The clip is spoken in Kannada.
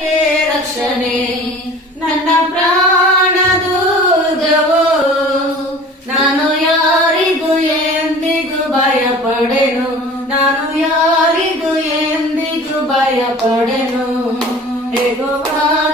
ರಕ್ಷಣೆ ನನ್ನ ಪ್ರಾಣ ದುರ್ಗವೋ, ನಾನು ಯಾರಿಗೂ ಎಂದಿಗೂ ಭಯಪಡೆನು, ನಾನು ಯಾರಿಗೂ ಎಂದಿಗೂ ಭಯಪಡೆನು. ಯೆಹೋವಾ